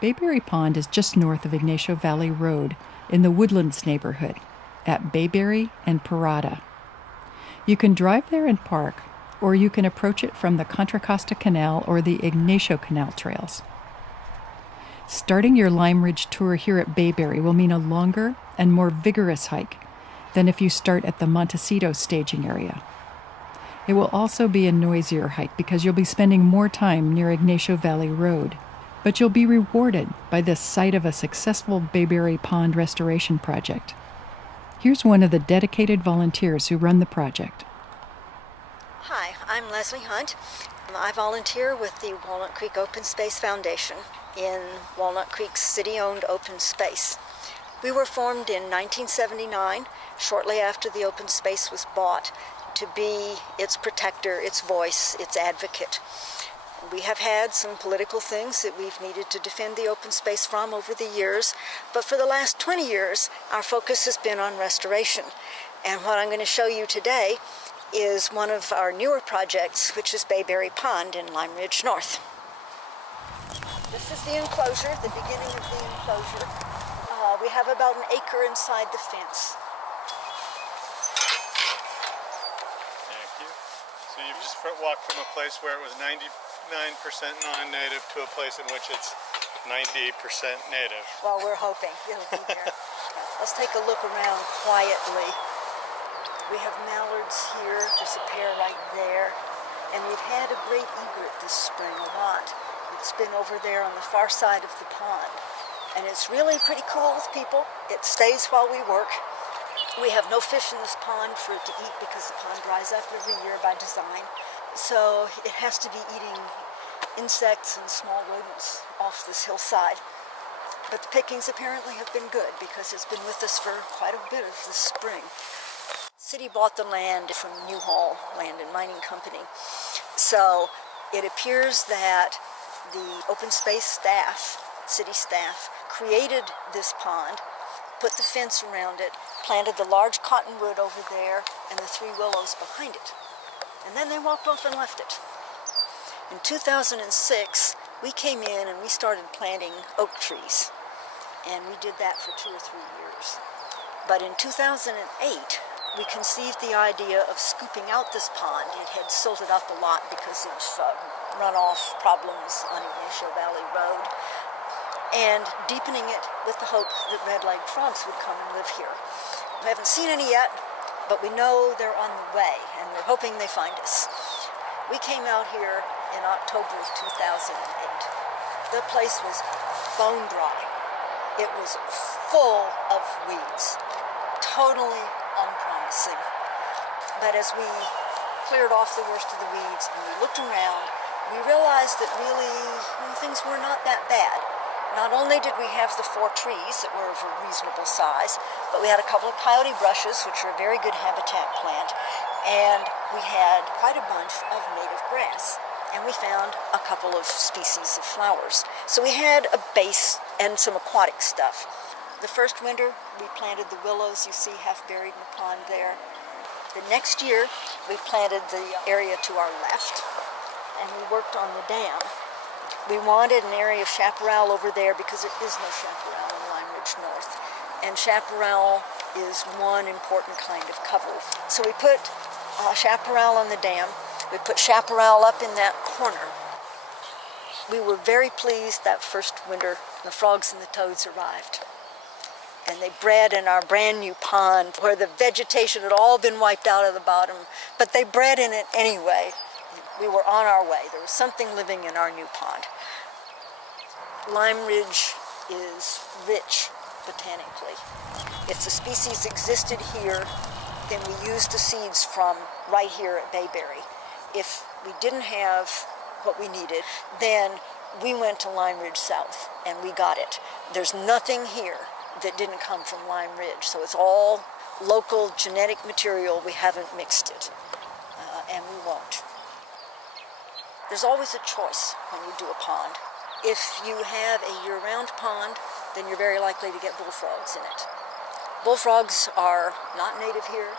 Bayberry Pond is just north of Ignacio Valley Road in the Woodlands neighborhood at Bayberry and Parada. You can drive there and park, or you can approach it from the Contra Costa Canal or the Ignacio Canal trails. Starting your Lime Ridge tour here at Bayberry will mean a longer and more vigorous hike than if you start at the Montecito staging area. It will also be a noisier hike because you'll be spending more time near Ignacio Valley Road, but you'll be rewarded by the site of a successful Bayberry Pond restoration project. Here's one of the dedicated volunteers who run the project. Hi, I'm Lesley Hunt. I volunteer with the Walnut Creek Open Space Foundation in Walnut Creek's city-owned open space. We were formed in 1979, shortly after the open space was bought, to be its protector, its voice, its advocate. We have had some political things that we've needed to defend the open space from over the years, but for the last 20 years, our focus has been on restoration. And what I'm going to show you today is one of our newer projects, which is Bayberry Pond in Lime Ridge North. This is the enclosure, the beginning of the enclosure. We have about an acre inside the fence. Thank you. So you've just walked from a place where it was 99% non-native to a place in which it's 90% native. Well, we're hoping it'll be there. Let's take a look around quietly. We have mallards here, there's a pair right there, and we've had a great egret this spring a lot. It's been over there on the far side of the pond, and it's really pretty cool with people. It stays while we work. We have no fish in this pond for it to eat because the pond dries up every year by design, so it has to be eating insects and small rodents off this hillside. But the pickings apparently have been good because it's been with us for quite a bit of this spring. City bought the land from Newhall Land and Mining Company. So it appears that the open space staff, city staff, created this pond, put the fence around it, planted the large cottonwood over there and the 3 willows behind it. And then they walked off and left it. In 2006, we came in and we started planting oak trees. And we did that for 2 or 3 years. But in 2008, we conceived the idea of scooping out this pond. It had silted up a lot because of runoff problems on Ignacio Valley Road, and deepening it with the hope that red-legged frogs would come and live here. We haven't seen any yet, but we know they're on the way, and we're hoping they find us. We came out here in October of 2008. The place was bone dry. It was full of weeds, totally unpromising. But as we cleared off the worst of the weeds and we looked around, we realized that really things were not that bad. Not only did we have the 4 trees that were of a reasonable size, but we had a couple of coyote brushes, which are a very good habitat plant, and we had quite a bunch of native grass. And we found a couple of species of flowers. So we had a base and some aquatic stuff. The first winter, we planted the willows you see half buried in the pond there. The next year, we planted the area to our left, and we worked on the dam. We wanted an area of chaparral over there because there is no chaparral in Lime Ridge North. And chaparral is one important kind of cover. So we put chaparral on the dam. We put chaparral up in that corner. We were very pleased that first winter. The frogs and the toads arrived. And they bred in our brand new pond where the vegetation had all been wiped out of the bottom, but they bred in it anyway. We were on our way. There was something living in our new pond. Lime Ridge is rich botanically. If the species existed here, then we used the seeds from right here at Bayberry. If we didn't have what we needed, then we went to Lime Ridge South and we got it. There's nothing here that didn't come from Lime Ridge, so it's all local genetic material. We haven't mixed it, and we won't. There's always a choice when you do a pond. If you have a year-round pond, then you're very likely to get bullfrogs in it. Bullfrogs are not native here.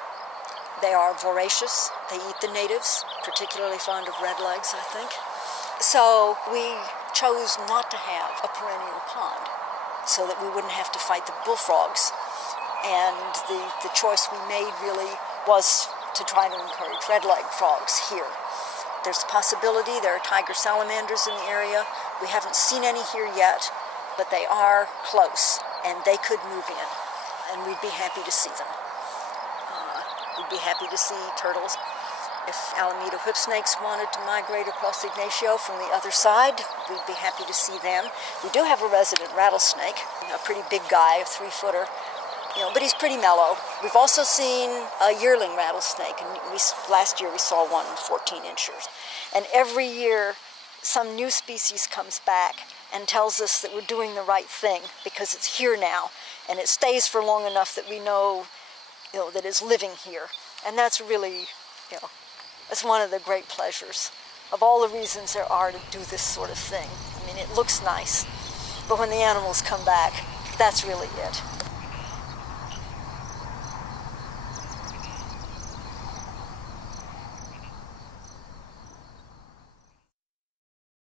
They are voracious. They eat the natives, particularly fond of redlegs, I think. So we chose not to have a perennial pond so that we wouldn't have to fight the bullfrogs. And the choice we made really was to try to encourage red-legged frogs here. There's a possibility there are tiger salamanders in the area. We haven't seen any here yet, but they are close, and they could move in, and we'd be happy to see them. We'd be happy to see turtles. If Alameda whipsnakes wanted to migrate across Ignacio from the other side, we'd be happy to see them. We do have a resident rattlesnake, a pretty big guy, a 3-footer, but he's pretty mellow. We've also seen a yearling rattlesnake, and last year we saw one 14 inches. And every year, some new species comes back and tells us that we're doing the right thing because it's here now, and it stays for long enough that we know, that it's living here. And that's really, it's one of the great pleasures of all the reasons there are to do this sort of thing. I mean, it looks nice, but when the animals come back, that's really it.